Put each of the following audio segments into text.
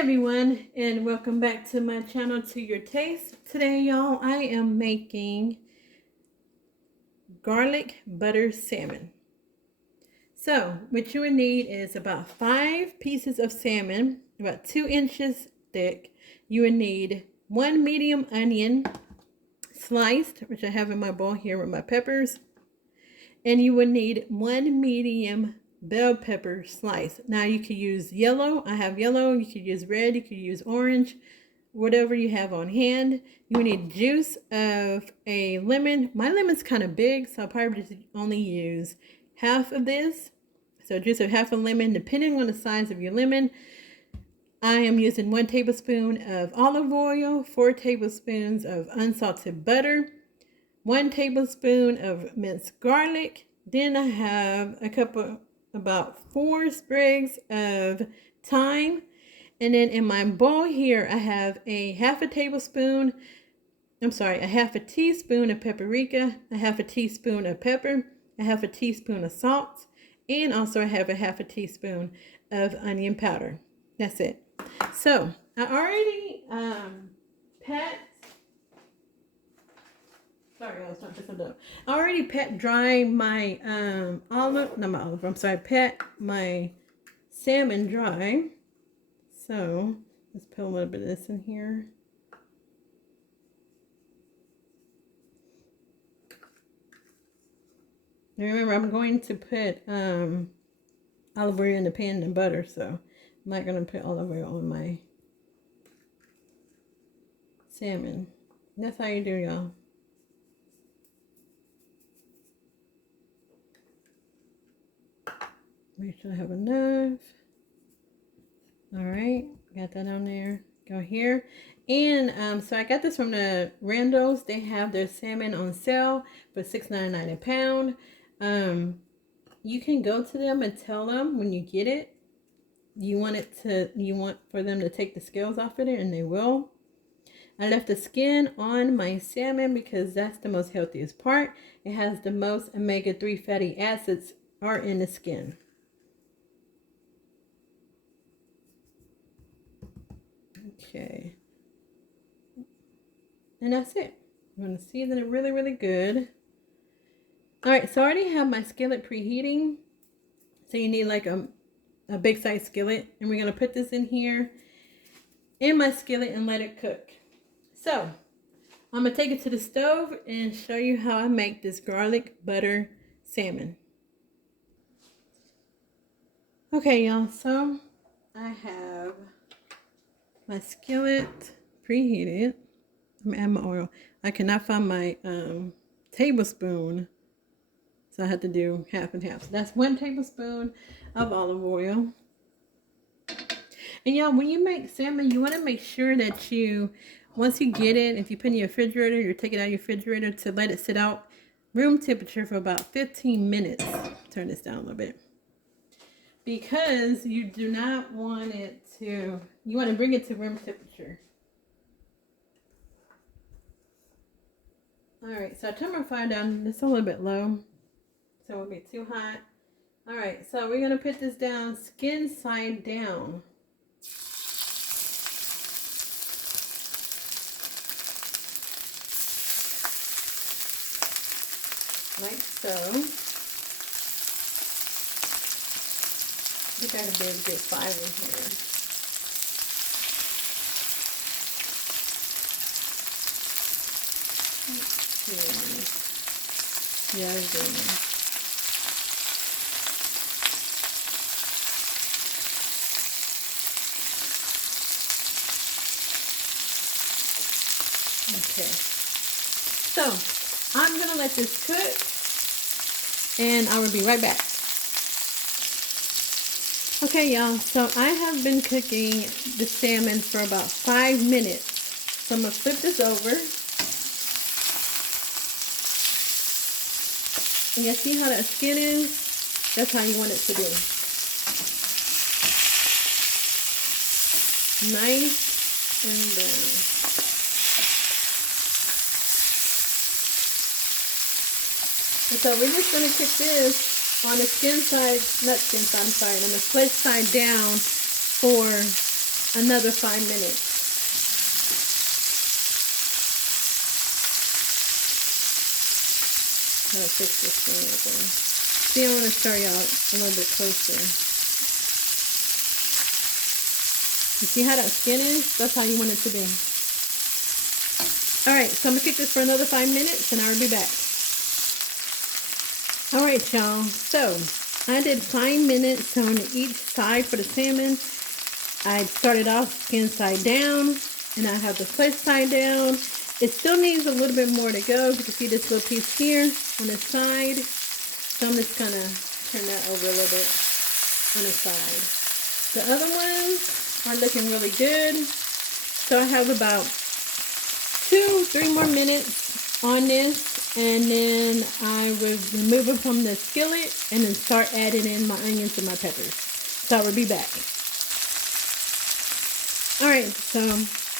everyone, and welcome back to my channel, To Your Taste. Today, y'all, I am making garlic butter salmon. So what you would need is about 5 pieces of salmon, about 2 inches thick. You would need 1 medium onion sliced, which I have in my bowl here with my peppers, and you would need 1 medium bell pepper slice. Now you could use yellow. I have yellow. You could use red. You could use orange. Whatever you have on hand. You need juice of a lemon. My lemon's kind of big, so I'll probably just only use half of this. So juice of half a lemon, depending on the size of your lemon. I am using 1 tablespoon of olive oil, 4 tablespoons of unsalted butter, 1 tablespoon of minced garlic. Then I have about 4 sprigs of thyme. And then in my bowl here, I have a half a teaspoon of paprika, a half a teaspoon of pepper, a half a teaspoon of salt, and also I have a half a teaspoon of onion powder. That's it. So I already I already pat dry my pat my salmon dry. So let's put a little bit of this in here. And remember, I'm going to put olive oil in the pan and butter, so I'm not going to put olive oil on my salmon. And that's how you do, y'all. Make sure I have enough. All right, got that on there. Go here. And so I got this from the Randalls. They have their salmon on sale for $6.99 a pound. You can go to them and tell them when you get it, you want for them to take the scales off of it, and they will. I left the skin on my salmon because that's the most healthiest part. It has the most omega-3 fatty acids are in the skin. Okay. And that's it. I'm going to season it really, really good. Alright, so I already have my skillet preheating. So you need like a big size skillet. And we're going to put this in here in my skillet and let it cook. So, I'm going to take it to the stove and show you how I make this garlic butter salmon. Okay, y'all. So, I have my skillet preheated. I'm adding my oil. I cannot find my tablespoon, so I had to do half and half. So that's 1 tablespoon of olive oil. And y'all, when you make salmon, you want to make sure that once you get it, if you put it in your refrigerator, you take it out of your refrigerator to let it sit out room temperature for about 15 minutes. Turn this down a little bit. Because you do not want it to, you want to bring it to room temperature. Alright, so I turn my fire down. It's a little bit low, so it won't be too hot. Alright, so we're going to put this down skin side down. Like so. I think I can be able to get 5 in here. Yeah, it's good. Okay. So, I'm going to let this cook, and I will be right back. Okay, y'all, so I have been cooking the salmon for about 5 minutes. So I'm going to flip this over. And you see how that skin is? That's how you want it to be. Nice and brown. And so we're just going to cook this on the flesh side down for another 5 minutes. I'm gonna fix this thing right there. See, I want to show y'all a little bit closer. You see how that skin is? That's how you want it to be. Alright, so I'm going to cook this for another 5 minutes and I'll be back. Alright, y'all. So, I did 5 minutes on each side for the salmon. I started off skin side down and I have the flesh side down. It still needs a little bit more to go. You can see this little piece here on the side. So I'm just going to turn that over a little bit on the side. The other ones are looking really good. So I have about 2-3 more minutes on this, and then I will remove it from the skillet and then start adding in my onions and my peppers. So I will be back. Alright, so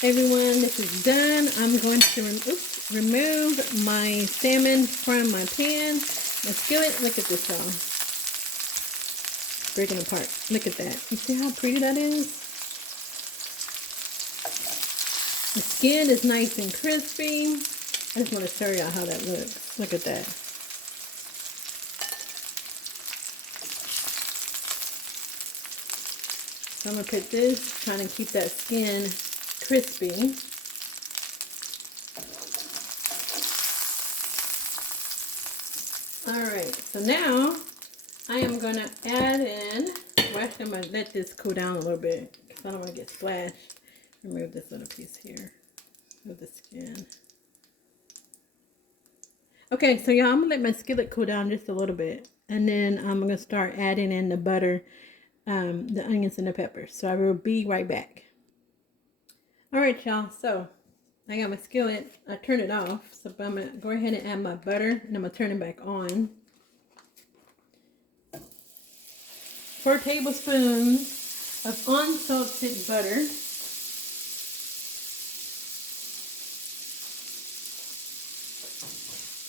everyone, this is done. I'm going to remove my salmon from my pan. My skillet, look at this, y'all. Breaking apart. Look at that. You see how pretty that is? The skin is nice and crispy. I just want to show y'all how that looks. Look at that. So I'm going to put this, trying to keep that skin crispy. Alright, so now I am going to add in, well actually I'm going to let this cool down a little bit because I don't want to get splashed. Remove this little piece here of the skin. Okay, so y'all, I'm going to let my skillet cool down just a little bit. And then I'm going to start adding in the butter, the onions and the peppers. So I will be right back. Alright y'all, so I got my skillet. I turned it off. So I'm going to go ahead and add my butter and I'm going to turn it back on. 4 tablespoons of unsalted butter.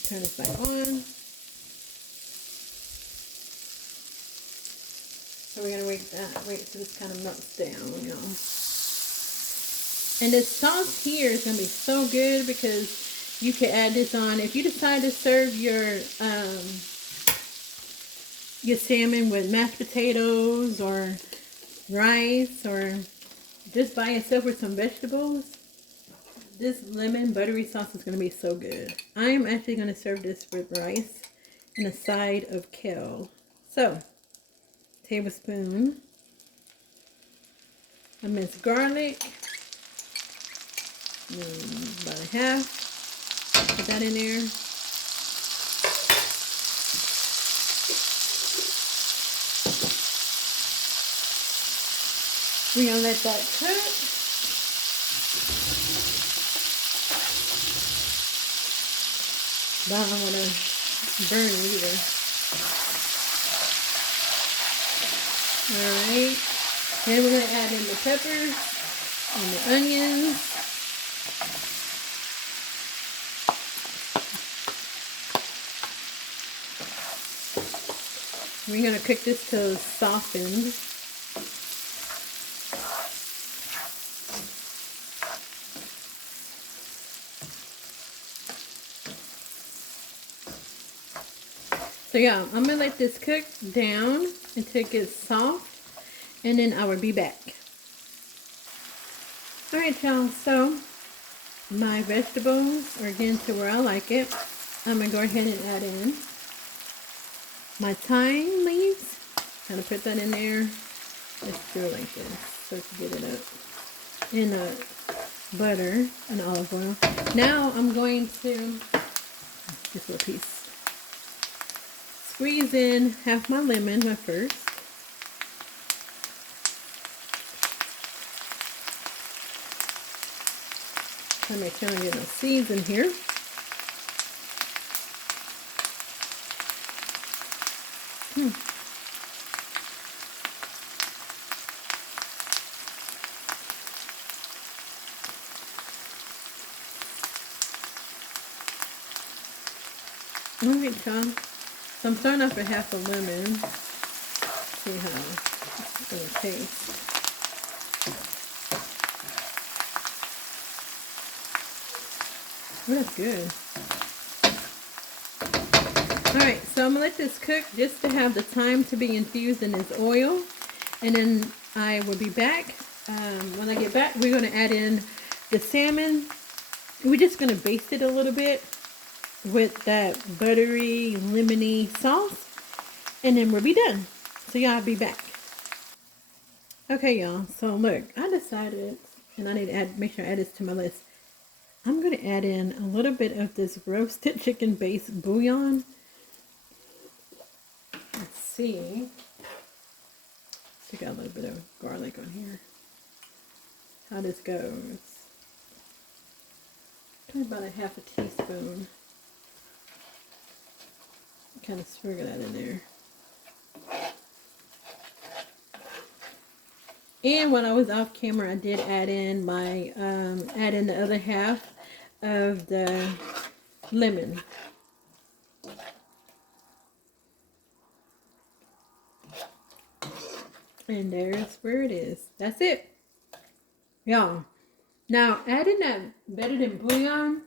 Turn this back on. So we're going to wait till this kind of melts down, y'all. And this sauce here is going to be so good because you can add this on. If you decide to serve your salmon with mashed potatoes or rice or just by itself with some vegetables, this lemon buttery sauce is going to be so good. I am actually going to serve this with rice and a side of kale. So, tablespoon of minced garlic, about a half. Put that in there. We're going to let that cook. But I don't want to burn it either. Alright. Then we're going to add in the peppers and the onions. We're going to cook this till it's softened. So yeah, I'm going to let this cook down until it gets soft, and then I will be back. Alright y'all, so my vegetables are getting to where I like it. I'm going to go ahead and add in my thyme leaves. Kind of put that in there. Just do it like this so to get it up in butter and olive oil. Now I'm going to, this little piece, squeeze in half my lemon at first. Try to make sure I get no seeds in here. Alright, y'all. So I'm starting off with half a lemon. See how it's going to taste. Oh, that's good. Alright, so I'm going to let this cook just to have the time to be infused in this oil. And then I will be back. When I get back, we're going to add in the salmon. We're just going to baste it a little bit with that buttery, lemony sauce. And then we'll be done. So y'all be back. Okay, y'all. So look, I decided, and I need to make sure I add this to my list. I'm going to add in a little bit of this roasted chicken based bouillon. Let's see. I got a little bit of garlic on here. How this goes. About a half a teaspoon. Kind of sprinkle that in there. And when I was off camera, I did add in my the other half of the lemon. And there's where it is. That's it. Y'all. Now, adding that better than bouillon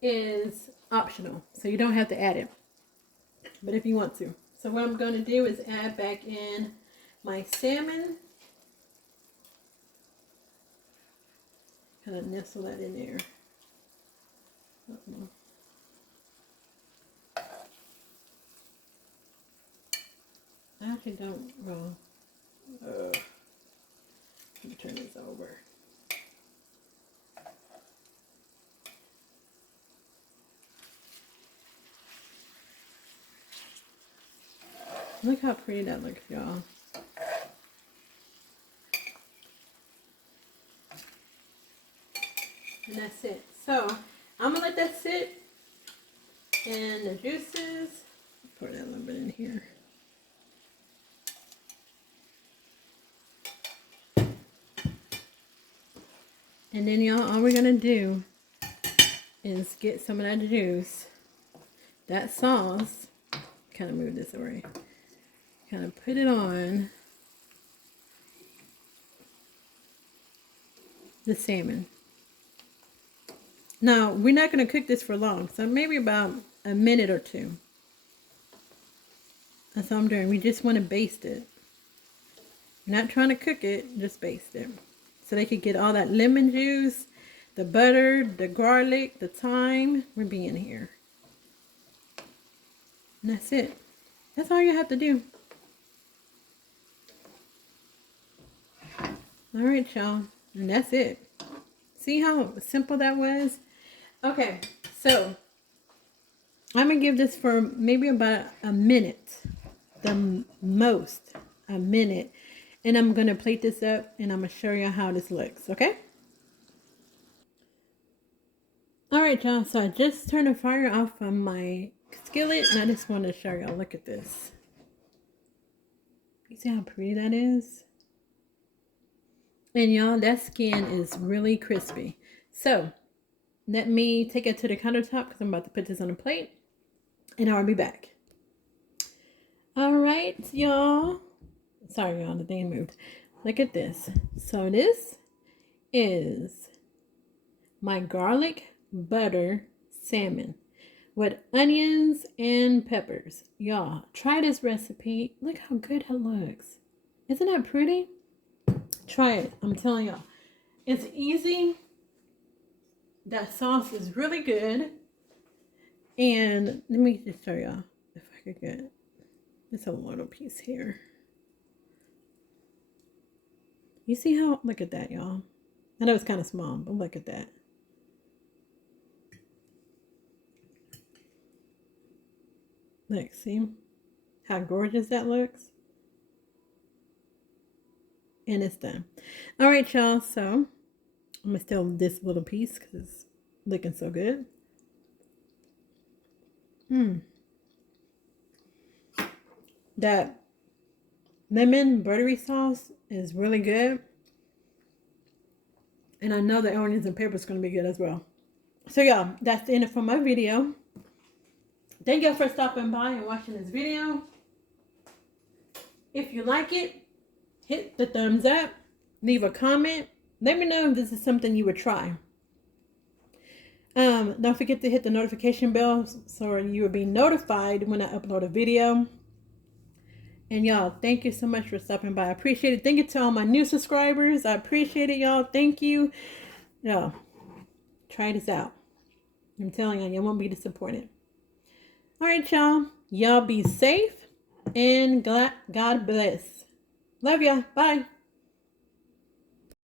is optional. So you don't have to add it. But if you want to. So what I'm going to do is add back in my salmon. Kind of nestle that in there. I actually don't, well, let me turn this over. Look how pretty that looks, y'all. And that's it. So, I'm going to let that sit. And the juices, pour that a little bit in here. And then y'all, all we're going to do is get some of that juice, that sauce, kind of move this away, kind of put it on the salmon. Now, we're not going to cook this for long, so maybe about a minute or two. That's all I'm doing. We just want to baste it. We're not trying to cook it, just baste it. So they could get all that lemon juice, the butter, the garlic, the thyme will be in here. And that's it. That's all you have to do. All right, y'all. And that's it. See how simple that was? Okay, so I'm going to give this for maybe about a minute. The most, a minute. And I'm going to plate this up and I'm going to show you how this looks, okay? Alright, y'all. So I just turned the fire off on my skillet and I just want to show y'all. Look at this. You see how pretty that is? And y'all, that skin is really crispy. So, let me take it to the countertop because I'm about to put this on a plate. And I'll be back. Alright, y'all. Sorry, y'all. The thing moved. Look at this. So, this is my garlic butter salmon with onions and peppers. Y'all, try this recipe. Look how good it looks. Isn't that pretty? Try it. I'm telling y'all. It's easy. That sauce is really good. And let me just show y'all if I could get just a little piece here. You see how, look at that, y'all. I know it's kind of small, but look at that. Look, see how gorgeous that looks? And it's done. All right, y'all. So I'm going to steal this little piece because it's looking so good. That lemon buttery sauce is really good. And I know the onions and peppers is going to be good as well. So y'all, that's the end for my video. Thank y'all for stopping by and watching this video. If you like it, hit the thumbs up. Leave a comment. Let me know if this is something you would try. Don't forget to hit the notification bell so you will be notified when I upload a video. And y'all, thank you so much for stopping by. I appreciate it. Thank you to all my new subscribers. I appreciate it, y'all. Thank you. Y'all, try this out. I'm telling you, you won't be disappointed. All right, y'all. Y'all be safe and God bless. Love ya. Bye.